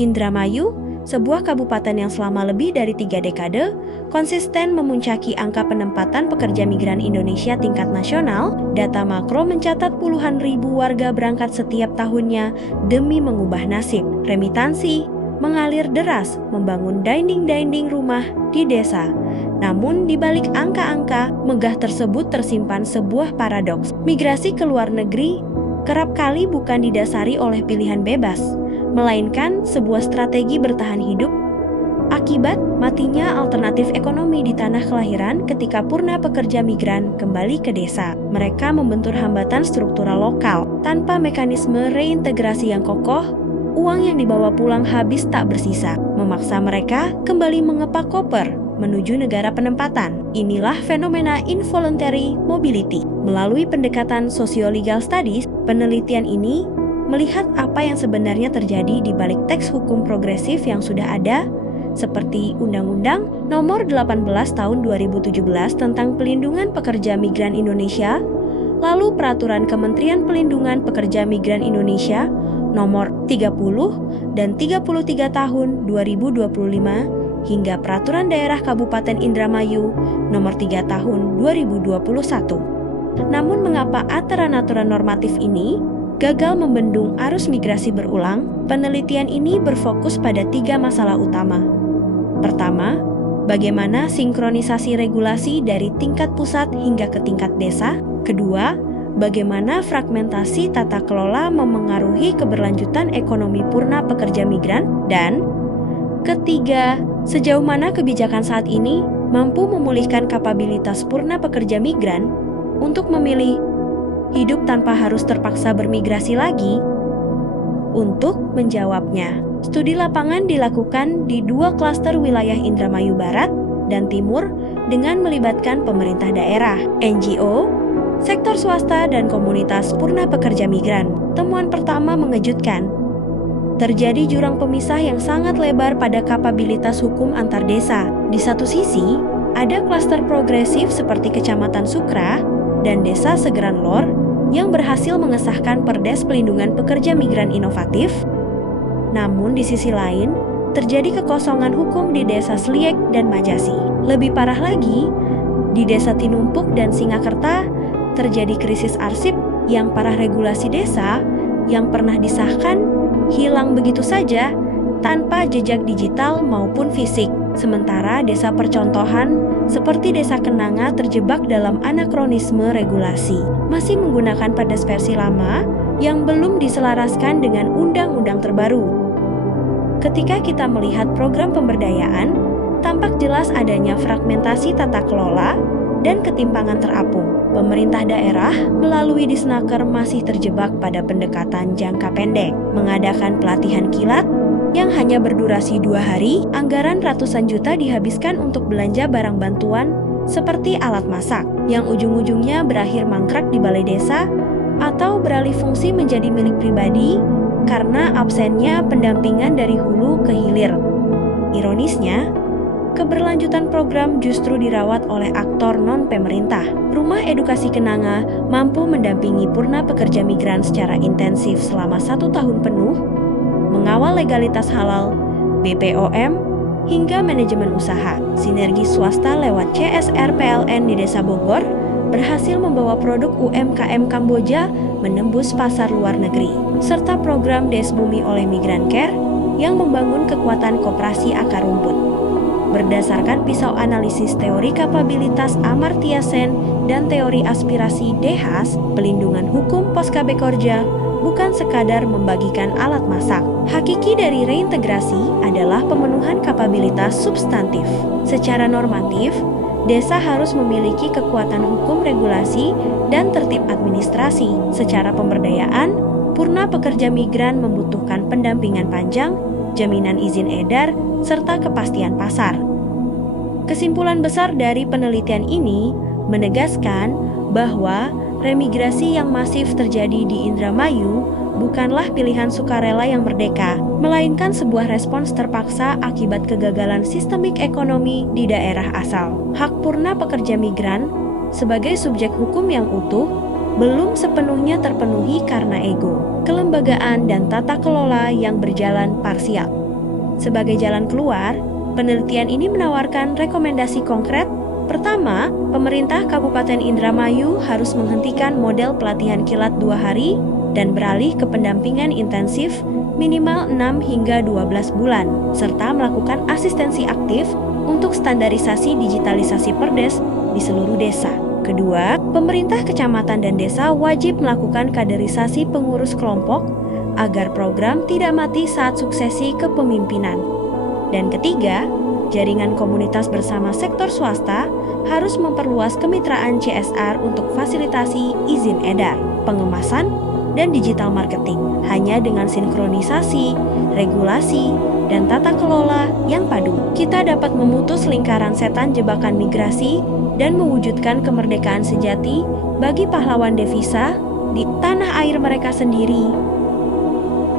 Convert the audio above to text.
Indramayu, sebuah kabupaten yang selama lebih dari 3 dekade, konsisten memuncaki angka penempatan pekerja migran Indonesia tingkat nasional. Data makro mencatat puluhan ribu warga berangkat setiap tahunnya demi mengubah nasib. Remitansi mengalir deras membangun dinding-dinding rumah di desa. Namun di balik angka-angka megah tersebut tersimpan sebuah paradoks. Migrasi ke luar negeri kerap kali bukan didasari oleh pilihan bebas, melainkan sebuah strategi bertahan hidup akibat matinya alternatif ekonomi di tanah kelahiran. Ketika purna pekerja migran kembali ke desa, mereka membentur hambatan struktural lokal. Tanpa mekanisme reintegrasi yang kokoh, uang yang dibawa pulang habis tak bersisa, memaksa mereka kembali mengepak koper menuju negara penempatan. Inilah fenomena involuntary mobility. Melalui pendekatan socio-legal studies, penelitian ini melihat apa yang sebenarnya terjadi di balik teks hukum progresif yang sudah ada, seperti Undang-Undang Nomor 18 Tahun 2017 tentang Pelindungan Pekerja Migran Indonesia, lalu Peraturan Kementerian Pelindungan Pekerja Migran Indonesia Nomor 30 dan 33 Tahun 2025, hingga Peraturan Daerah Kabupaten Indramayu Nomor 3 Tahun 2021. Namun mengapa aturan-aturan normatif ini gagal membendung arus migrasi berulang? Penelitian ini berfokus pada 3 masalah utama. Pertama, bagaimana sinkronisasi regulasi dari tingkat pusat hingga ke tingkat desa? Kedua, bagaimana fragmentasi tata kelola memengaruhi keberlanjutan ekonomi purna pekerja migran? Dan ketiga, sejauh mana kebijakan saat ini mampu memulihkan kapabilitas purna pekerja migran untuk memilih hidup tanpa harus terpaksa bermigrasi lagi? Untuk menjawabnya, studi lapangan dilakukan di 2 klaster wilayah Indramayu Barat dan Timur dengan melibatkan pemerintah daerah, NGO, sektor swasta, dan komunitas purna pekerja migran. Temuan pertama mengejutkan. Terjadi jurang pemisah yang sangat lebar pada kapabilitas hukum antar desa. Di satu sisi, ada klaster progresif seperti Kecamatan Sukra dan Desa Segeran Lor yang berhasil mengesahkan Perdes Pelindungan Pekerja Migran inovatif. Namun di sisi lain, terjadi kekosongan hukum di Desa Sliek dan Majasi. Lebih parah lagi, di Desa Tinumpuk dan Singakerta terjadi krisis arsip yang para regulasi desa yang pernah disahkan hilang begitu saja tanpa jejak digital maupun fisik. Sementara desa percontohan seperti Desa Kenanga terjebak dalam anakronisme regulasi, masih menggunakan perdes versi lama yang belum diselaraskan dengan undang-undang terbaru. Ketika kita melihat program pemberdayaan, tampak jelas adanya fragmentasi tata kelola dan ketimpangan terapung. Pemerintah daerah melalui Disnaker masih terjebak pada pendekatan jangka pendek, mengadakan pelatihan kilat yang hanya berdurasi 2 hari. Anggaran ratusan juta dihabiskan untuk belanja barang bantuan seperti alat masak, yang ujung-ujungnya berakhir mangkrak di balai desa atau beralih fungsi menjadi milik pribadi karena absennya pendampingan dari hulu ke hilir. Ironisnya, keberlanjutan program justru dirawat oleh aktor non-pemerintah. Rumah Edukasi Kenanga mampu mendampingi purna pekerja migran secara intensif selama 1 tahun penuh, mengawal legalitas halal, BPOM, hingga manajemen usaha. Sinergi swasta lewat CSR PLN di Desa Bogor berhasil membawa produk UMKM Kamboja menembus pasar luar negeri, serta program Des Bumi oleh Migran Care yang membangun kekuatan koperasi akar rumput. Berdasarkan pisau analisis teori kapabilitas Amartya Sen dan teori aspirasi Dehas, pelindungan hukum Poskabekorja bukan sekadar membagikan alat masak. Hakiki dari reintegrasi adalah pemenuhan kapabilitas substantif. Secara normatif, desa harus memiliki kekuatan hukum regulasi dan tertib administrasi. Secara pemberdayaan, purna pekerja migran membutuhkan pendampingan panjang, jaminan izin edar, serta kepastian pasar. Kesimpulan besar dari penelitian ini menegaskan bahwa remigrasi yang masif terjadi di Indramayu bukanlah pilihan sukarela yang merdeka, melainkan sebuah respons terpaksa akibat kegagalan sistemik ekonomi di daerah asal. Hak purna pekerja migran sebagai subjek hukum yang utuh belum sepenuhnya terpenuhi karena ego, kelembagaan, dan tata kelola yang berjalan parsial. Sebagai jalan keluar, penelitian ini menawarkan rekomendasi konkret. Pertama, pemerintah Kabupaten Indramayu harus menghentikan model pelatihan kilat 2 hari dan beralih ke pendampingan intensif minimal 6 hingga 12 bulan, serta melakukan asistensi aktif untuk standarisasi digitalisasi Perdes di seluruh desa. Kedua, pemerintah kecamatan dan desa wajib melakukan kaderisasi pengurus kelompok agar program tidak mati saat suksesi kepemimpinan. Dan ketiga, jaringan komunitas bersama sektor swasta harus memperluas kemitraan CSR untuk fasilitasi izin edar, pengemasan, dan digital marketing. Hanya dengan sinkronisasi, regulasi, dan tata kelola yang padu, kita dapat memutus lingkaran setan jebakan migrasi dan mewujudkan kemerdekaan sejati bagi pahlawan devisa di tanah air mereka sendiri.